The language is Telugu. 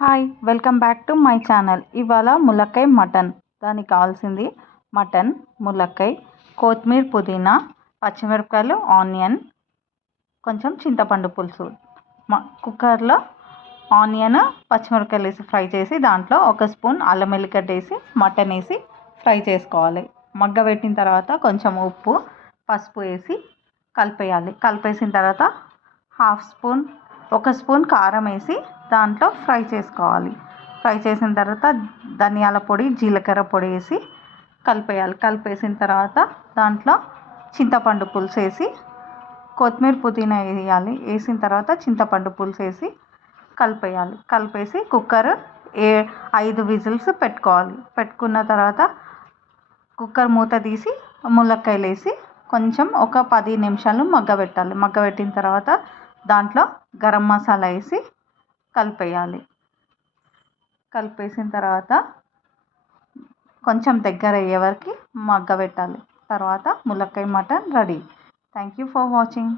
Hi welcome back to my channel. ఇవాళ ములక్కాయ మటన్. దానికి కావాల్సింది మటన్, ములక్కాయ, కొత్తిమీర, పుదీనా, పచ్చిమిరపకాయలు, ఆనియన్, కొంచెం చింతపండు పులుసు. కుక్కర్లో ఆనియన్, పచ్చిమిరపకాయలు వేసి ఫ్రై చేసి దాంట్లో ఒక స్పూన్ అల్లం వెల్లిగడ్డ వేసి మటన్ వేసి ఫ్రై చేసుకోవాలి. మగ్గబెట్టిన తర్వాత కొంచెం ఉప్పు, పసుపు వేసి కలిపేయాలి. కలిపేసిన తర్వాత ఒక స్పూన్ కారం వేసి దాంట్లో ఫ్రై చేసుకోవాలి. ఫ్రై చేసిన తర్వాత ధనియాల పొడి, జీలకర్ర పొడి వేసి కలిపేయాలి. కలిపేసిన తర్వాత దాంట్లో చింతపండు పులుసు వేసి కొత్తిమీర, పుదీనా వేయాలి. వేసిన తర్వాత చింతపండు పులుసు వేసి కలిపేయాలి. కలిపేసి కుక్కర్ 5 విజిల్స్ పెట్టుకోవాలి. పెట్టుకున్న తర్వాత కుక్కర్ మూత తీసి ములక్కాయలు వేసి కొంచెం ఒక 10 నిమిషాలు మగ్గబెట్టాలి. మగ్గబెట్టిన తర్వాత దాంట్లో గరం మసాలా వేసి కలిపేయాలి. కలిపేసిన తర్వాత కొంచెం దగ్గర అయ్యే వరకు మగ్గబెట్టాలి. తర్వాత ములక్కాయ mutton ready. Thank you for watching.